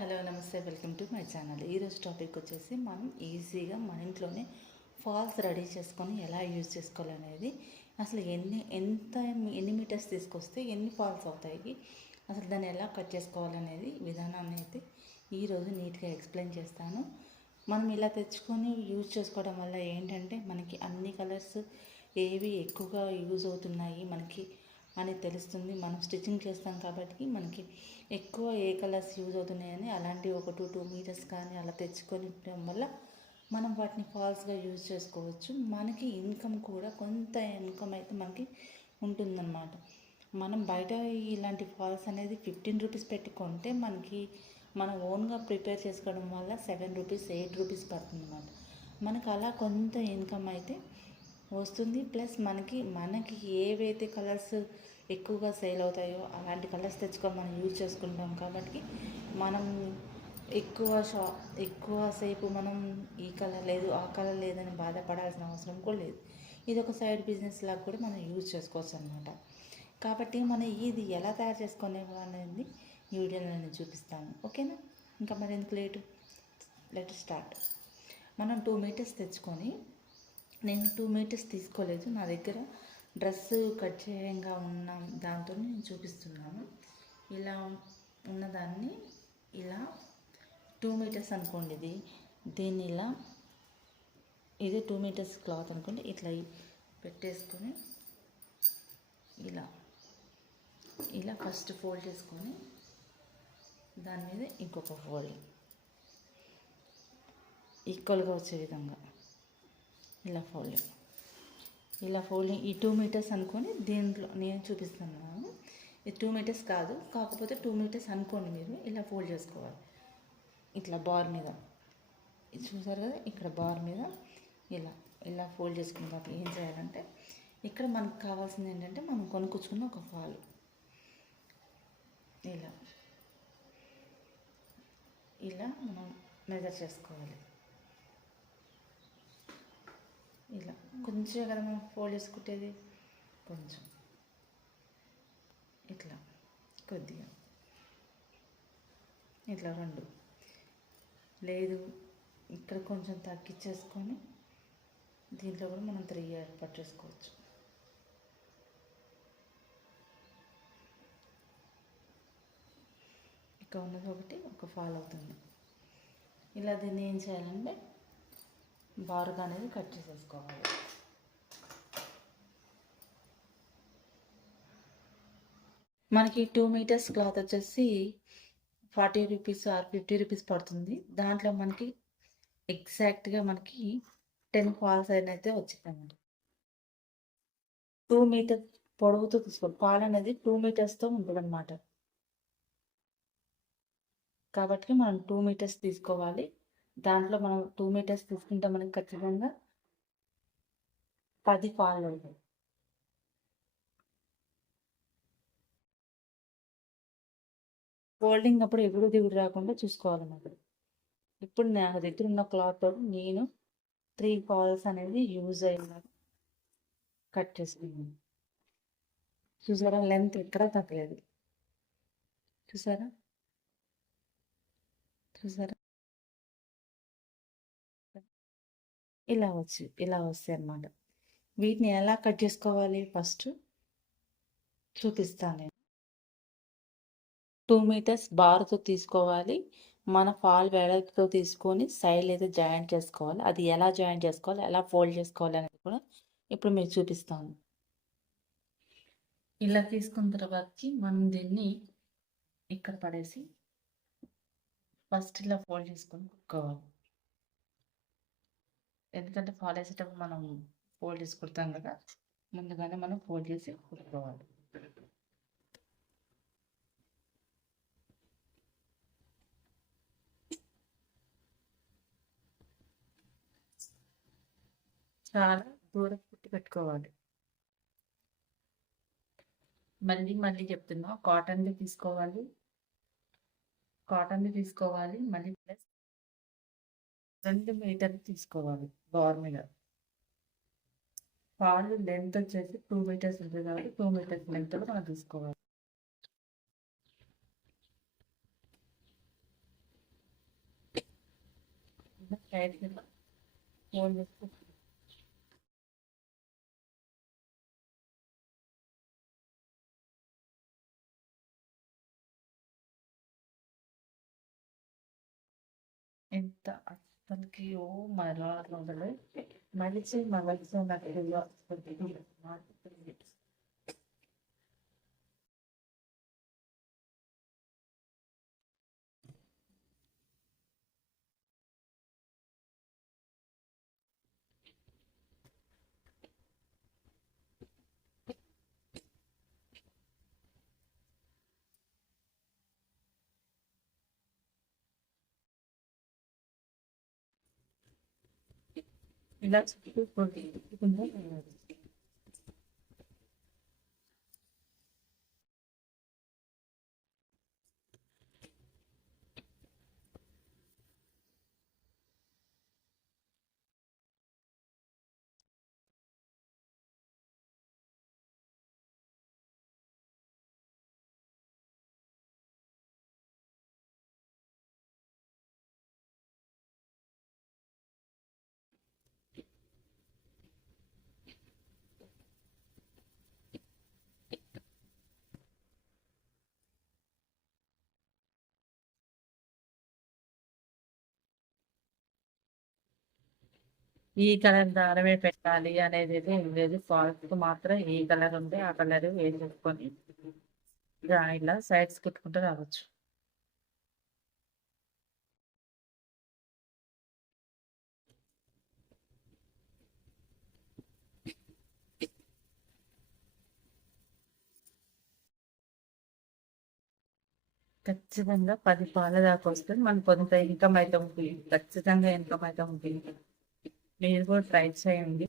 Hello నమస్తే, welcome to my channel. ఈరోజు topic వచ్చేసి మనం ఈజీగా మన ఇంట్లోనే ఫాల్స్ రెడీ చేసుకొని ఎలా యూజ్ చేసుకోవాలనేది, అసలు ఎన్ని మీటర్స్ తీసుకొస్తే ఎన్ని ఫాల్స్ అవుతాయి, అసలు దాన్ని ఎలా కట్ చేసుకోవాలనేది విధానాన్ని అయితే ఈరోజు నీట్గా ఎక్స్ప్లెయిన్ చేస్తాను. మనం ఇలా తెచ్చుకొని యూజ్ చేసుకోవడం వల్ల ఏంటంటే మనకి అన్ని కలర్స్ ఏవి ఎక్కువగా యూజ్ అవుతున్నాయి మనకి అని తెలుస్తుంది. మనం స్టిచ్చింగ్ చేస్తాం కాబట్టి మనకి ఎక్కువ ఏ కలర్స్ యూజ్ అవుతున్నాయని అలాంటి ఒక 2 మీటర్స్ కానీ అలా తెచ్చుకొని ఉండడం వల్ల మనం వాటిని ఫాల్స్గా యూజ్ చేసుకోవచ్చు. మనకి ఇన్కమ్ కూడా కొంత ఇన్కమ్ అయితే మనకి ఉంటుందన్నమాట. మనం బయట ఇలాంటి ఫాల్స్ అనేది 15 రూపీస్ పెట్టుకుంటే మనకి మనం ఓన్గా ప్రిపేర్ చేసుకోవడం వల్ల 7 రూపీస్ 8 రూపీస్ పడుతుంది అన్నమాట. మనకు అలా కొంత ఇన్కమ్ అయితే వస్తుంది. ప్లస్ మనకి ఏవైతే కలర్స్ ఎక్కువగా సేల్ అవుతాయో అలాంటి కలర్స్ తెచ్చుకొని మనం యూజ్ చేసుకుంటాం కాబట్టి మనం ఎక్కువసేపు మనం ఈ కలర్ లేదు ఆ కలర్ లేదని బాధపడాల్సిన అవసరం కూడా లేదు. ఇది ఒక సైడ్ బిజినెస్ లాగా కూడా మనం యూజ్ చేసుకోవచ్చు అనమాట. కాబట్టి మనం ఇది ఎలా తయారు చేసుకునే అనేది ఈ వీడియోలో నేను చూపిస్తాను. ఓకేనా? ఇంకా మరి ఎందుకు లెట్ స్టార్ట్. మనం 2 మీటర్స్ తెచ్చుకొని, నేను 2 మీటర్స్ తీసుకోలేదు, నా దగ్గర డ్రెస్ కట్ చేయంగా ఉన్న దాంతో నేను చూపిస్తున్నాను. ఇలా ఉన్నదాన్ని ఇలా 2 మీటర్స్ అనుకోండి, దీన్ని ఇది 2 మీటర్స్ క్లాత్ అనుకోండి, ఇట్లా పెట్టేసుకొని ఇలా ఫస్ట్ ఫోల్డ్ చేసుకొని దాని మీద ఇంకొక ఫోల్డ్ ఈక్వల్గా వచ్చే విధంగా ఇలా ఫోల్డింగ్ ఈ 2 మీటర్స్ అనుకొని దీంట్లో నేను చూపిస్తున్నాను. ఇది 2 మీటర్స్ కాదు, కాకపోతే 2 మీటర్స్ అనుకోండి. మీరు ఇలా ఫోల్డ్ చేసుకోవాలి. ఇట్లా బార్ మీద ఇది చూసారు కదా, ఇక్కడ బార్ మీద ఇలా ఫోల్డ్ చేసుకున్న తర్వాత ఏం చేయాలంటే, ఇక్కడ మనకు కావాల్సింది ఏంటంటే మనం కొనుక్కొచ్చుకున్న ఒక ఫాల్ ఇలా మనం మెజర్ చేసుకోవాలి. ఇలా కొంచెం కదా మనం ఫోల్డ్ చేసుకుంటేది, కొంచెం ఇట్లా కొద్దిగా ఇట్లా 2 లేదు, ఇక్కడ కొంచెం తగ్గించేసుకొని దీంట్లో కూడా మనం 3 ఏర్పాటు చేసుకోవచ్చు. ఇక్కడ ఉన్నది ఒక ఫాల్ అవుతుంది. ఇలా దీన్ని ఏం చేయాలంటే బారుగా అనేది కట్ చేసేసుకోవాలి. మనకి 2 మీటర్స్ క్లాత్ వచ్చేసి 40 రూపీస్ ఆర్ 50 రూపీస్ పడుతుంది. దాంట్లో మనకి ఎగ్జాక్ట్గా మనకి 10 ఫాల్స్ అయితే వచ్చిందన్నమాట. 2 మీటర్స్ పొడవుతో తీసుకోవాలి. ఫాల్ అనేది 2 మీటర్స్తో ఉంటుంది అన్నమాట. కాబట్టి మనం 2 మీటర్స్ తీసుకోవాలి. దాంట్లో మనం 2 మీటర్స్ తీసుకుంటే మనకి ఖచ్చితంగా 10 ఫాల్ అవుతాయి. ఫోల్డింగ్ అప్పుడు ఎగుడు దిగుడు రాకుండా చూసుకోవాలన్నమాట. ఇప్పుడు నా దగ్గర ఉన్న క్లాత్ నేను 3 ఫాల్స్ అనేది యూజ్ అయ్యేలా కట్ చేసుకున్నాను. చూసారా, లెంత్ ఎక్కడా తగ్గలేదు. చూసారా ఇలా వస్తాయి అన్నమాట. వీటిని ఎలా కట్ చేసుకోవాలి ఫస్ట్ చూపిస్తాను నేను. 2 మీటర్స్ బార్తో తీసుకోవాలి. మన ఫాల్ వెడల్పుతో తీసుకొని సైడ్ అయితే జాయింట్ చేసుకోవాలి. అది ఎలా జాయింట్ చేసుకోవాలి, ఎలా ఫోల్డ్ చేసుకోవాలి అనేది కూడా ఇప్పుడు మీకు చూపిస్తాను. ఇలా తీసుకున్న తర్వాతకి మనం దీన్ని ఇక్కడ పడేసి ఫస్ట్ ఇలా ఫోల్డ్ చేసుకొని కుట్టుకోవాలి. ఎందుకంటే ఫాల్ వేసేటప్పుడు మనం ఫోల్డ్ చేసి కుడతాం కదా, ముందుగానే మనం ఫోల్డ్ చేసి కుట్టుకోవాలి. చాలా దూరం కుట్టి పెట్టుకోవాలి. మళ్ళీ చెప్తున్నా, కాటన్ది తీసుకోవాలి. మళ్ళీ ప్లస్ 2 మీటర్లు తీసుకోవాలి. బార్ మీద ఫాల్ లెంత్ వచ్చేసి 2 మీటర్స్ ఉంటుంది కాబట్టి 2 మీటర్స్ లెంత్లో మనం తీసుకోవాలి. టైట్గా ఫోల్డ్ చేసుకో. ఎంత అసలుకి ఓ మొదలు మలిచి ఉన్నట్టుగా వస్తుంది. ఇలా చుట్టూ కొట్టుకుంటూ ఈ కలర్ దారమే పెట్టాలి అనేది అయితే ఏం లేదు. ఫాల్స్ మాత్రం ఏ కలర్ ఉంటే ఆ కలర్ వేసేసుకొని ఇలా సైడ్స్ కుట్టుకుంటూ రావచ్చు. ఖచ్చితంగా 10 పాల దాకా వస్తే మనకు కొంత ఇన్కమ్ అయితే ఉంటుంది. ఖచ్చితంగా ఇన్కమ్ అయితే ఉంటుంది. మీరు కూడా ట్రై చేయండి.